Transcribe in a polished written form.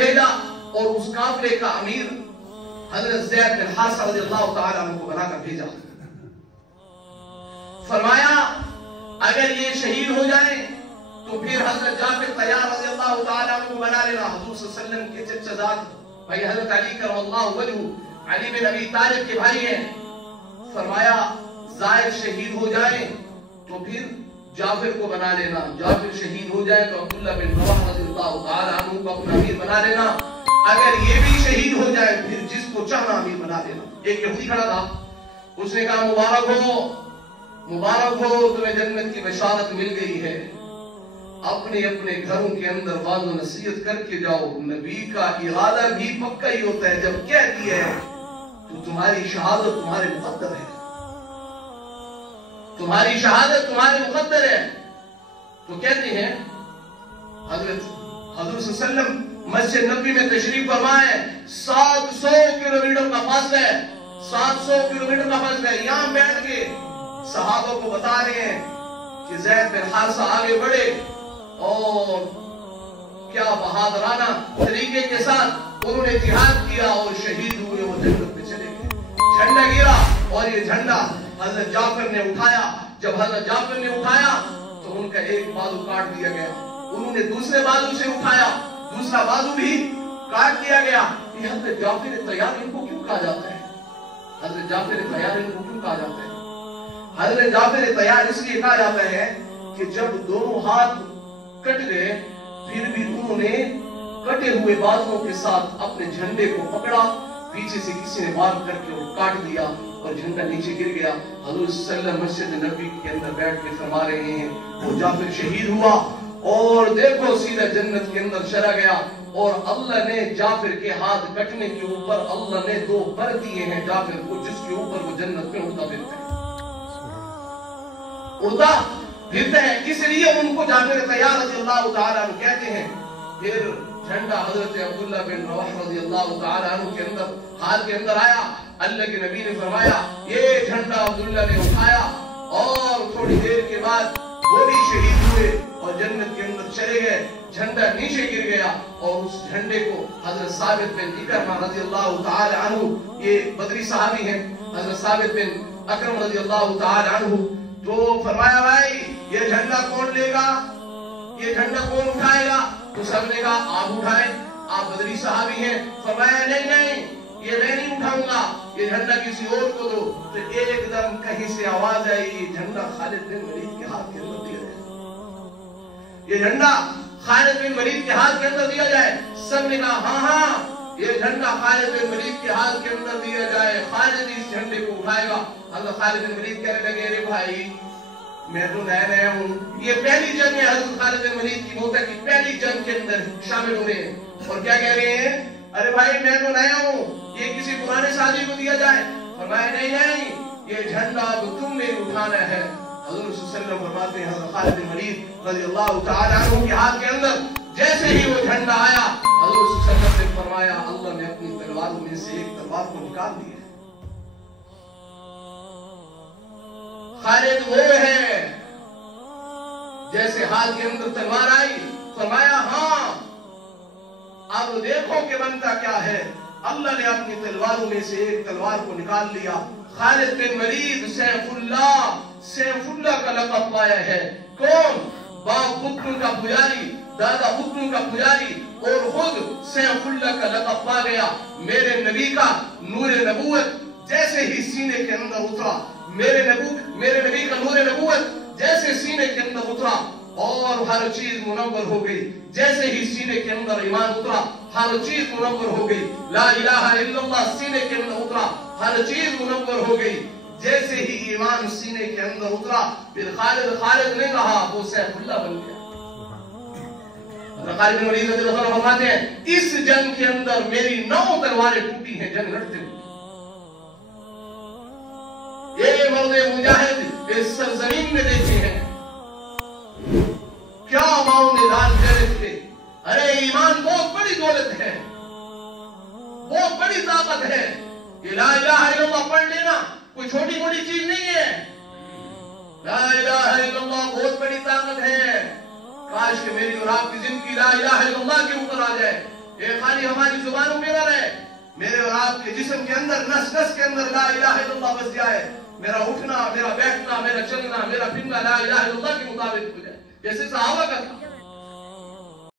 بھیجا اور اس قافلے کا امیر حضرت زید بن حارثہ رضی اللہ تعالی عنہ کو بنا کر بھیجا. فرمایا اگر یہ شہید ہو جائیں تو پھر حضرت جعفر طیار رضی اللہ تعالی عنہ کو بنا لینا. حضور صلی اللہ علیہ وسلم کے چچا زاد بھائی حضرت علی کرم اللہ وجہہ علی بن ابی طالب کے بھائی ہیں. فرمایا زائد شہید ہو جائیں تو پھر جعفر کو بنا لینا. جعفر شہید ہو جائے تو عبداللہ بن رواحہ رضی اللہ تعالی عنہ کو اپنا امیر بنا لینا. اگر یہ بھی شہید ہو جائے پھر جس کو چاہنا امیر بنا لینا. ایک یہودی کھڑا تھا, اس نے کہا مبارک ہو تمہیں جنت کی بشارت مل گئی ہے. اپنے اپنے گھروں کے اندر واضح و نصیحت کر کے جاؤ. نبی کا ارادہ بھی پکا ہی ہوتا ہے, جب کہہ دیا ہے تو تمہاری شہادت تمہارے مقدر ہے, تمہاری شہادت تمہارے مقدر ہے. تو کہتے ہیں حضرت حضور صلی اللہ علیہ وسلم مسجد نبوی میں تشریف فرمائے. 700 کلومیٹر کا فاصلہ ہے, 700 کلومیٹر کا فاصلہ ہے. یہاں بیٹھ کے صحابہ کو بتا رہے ہیں کہ زید بن حارثہ آگے بڑھے اور کیا بہادرانہ طریقے کے ساتھ انہوں نے جہاد کیا اور شہید ہوئے, وہ جنت میں چلے گئے. جھنڈا گرا اور یہ جھنڈا حضرت جعفر نے اٹھایا. جب حضرت جعفر نے اٹھایا تو ان کا ایک بازو کاٹ دیا گیا. انہوں نے دوسرے بازو سے اٹھایا, دوسرا بازو بھی کاٹ دیا گیا. یہ حضرت جعفر طیار ان کو کیوں کہا جاتا ہے؟ حضرت جعفر طیار ان کو کیوں کہا جاتا ہے؟ حضرت جعفر طیار اس لیے کہا جاتا ہے کہ جب دونوں ہاتھ کٹ گئے پھر بھی انہوں نے کٹے ہوئے بازوں کے ساتھ اپنے جھنڈے کو پکڑا. پیچھے سے کسی نے وار کر کے کاٹ دیا اور جھنڈا نیچے گر گیا. حضور صلی اللہ علیہ وسلم مسجد نبوی کے اندر بیٹھ کے فرما رہے ہیں وہ جعفر شہید ہوا اور دیکھو سیدھا جنت کے اندر چلا گیا. اور اللہ نے جعفر کے ہاتھ کٹنے کے اوپر اللہ نے 2 پر دیے ہیں جعفر کو, جس کے اوپر وہ جنت میں اڑتا پھرتا ہے. اس لیے ان کو جعفر طیار رضی اللہ تعالی عنہ کہتے ہیں. پھر جھنڈا حضرت عبداللہ بن رواحہ رضی اللہ تعالی عنہ کے اندر ہاتھ کے اندر آیا. اللہ کے نبی نے فرمایا یہ جھنڈا عبداللہ نے اٹھایا اور تھوڑی دیر کے بعد وہ بھی شہید ہوئے اور جنت کے اندر چلے گئے. جھنڈا نیچے گر گیا اور اس جھنڈے کو حضرت ثابت بن اکرمہ رضی اللہ تعالی عنہ, یہ بدری صحابی ہیں, حضرت ثابت بن اکرم رضی اللہ تعالی عنہ, تو فرمایا بھائی یہ جھنڈا کون لے گا, یہ جھنڈا کون اٹھائے گا؟ تو سب نے کہا آپ اٹھائیں, آپ بدری صحابی ہیں. فرمایا نہیں یہ میں نہیں اٹھاؤں گا, یہ جھنڈا کسی اور کو دو. تو ایک دم کہیں سے آواز آئی یہ جھنڈا خالد بن ولید کے ہاتھ کے اندر دیا جائے, یہ جھنڈا خالد بن ولید کے ہاتھ کے اندر دیا جائے. سب نے کہا ہاں یہ جھنڈا خالد بن ولید کے ہاتھ کے اندر دیا جائے, خالد اس جھنڈے کو اٹھائے گا. حضرت خالد بن ولید کہنے لگے ارے بھائی میں تو نیا ہوں, یہ پہلی جنگ ہے حضرت خالد بن ولید کی موت کی پہلی جنگ کے اندر شامل ہو رہے ہیں اور کیا کہہ رہے ہیں ارے بھائی میں تو نیا ہوں, یہ کسی پرانے ساتھی کو دیا جائے. فرمایا نہیں یہ جھنڈا تو تم نے اٹھانا ہے. حضور صلی اللہ علیہ وسلم فرماتے ہیں حضرت خالد بن ولید رضی اللہ تعالی عنہ کے ہاتھ کے اندر جیسے ہی وہ جھنڈا آیا حضور صلی اللہ علیہ وسلم نے فرمایا اللہ نے اپنی تلواروں میں سے ایک تلوار کو نکال دی ہے. خالد وہ ہے جیسے ہاتھ کے اندر تلوار آئی. فرمایا ہاں اب دیکھو کہ بنتا کیا ہے. اللہ نے اپنی تلواروں میں سے ایک تلوار کو نکال لیا. خالد بن ولید سیف اللہ کا لقب پایا ہے. کون؟ باپ پتر کا پجاری, دادا پتر کا پجاری اور خود سیف اللہ کا لقب پا گیا. میرے نبی کا نور نبوت جیسے ہی سینے کے اندر اترا, میرے نبی کا نور نبوت جیسے سینے کے اندر اترا اور ہر چیز منور ہو گئی. جیسے ہی سینے کے اندر ایمان اترا ہر چیز منور ہو گئی. لا الہ الا اللہ سینے کے اندر اترا ہر چیز منور ہو گئی. جیسے ہی ایمان سینے کے اندر اترا پھر خالد نہیں رہا, وہ سیف اللہ بن گیا. خالد بن ولید رضی اللہ عنہ فرماتے ہیں اس جنگ کے اندر میری 9 تلواریں ٹوٹی ہیں جنگ لڑتے ہوئے. یہ مرد مجاہد اس سرزمین میں دیکھے ہیں کیا ماؤں نے دال جنت کے. ارے ایمان بہت بڑی دولت ہے, بہت بڑی طاقت ہے. یہ لا الہ الا اللہ پڑھ لینا کوئی چھوٹی موٹی چیز نہیں ہے. لا الہ الا اللہ بہت بڑی طاقت ہے. کاش کہ میری اور آپ کی زندگی لا الہ الا اللہ کے اوپر آ جائے. یہ خالی ہماری زبانوں پہ نہ رہے، میرے اور آپ کے جسم کے اندر، نس نس کے اندر لا الہ الا اللہ بس جائے، میرا اٹھنا، میرا بیٹھنا، میرا چلنا، میرا پھرنا لا الہ الا اللہ کے مطابق ہو جائے، جیسے صحابہ کا تھا۔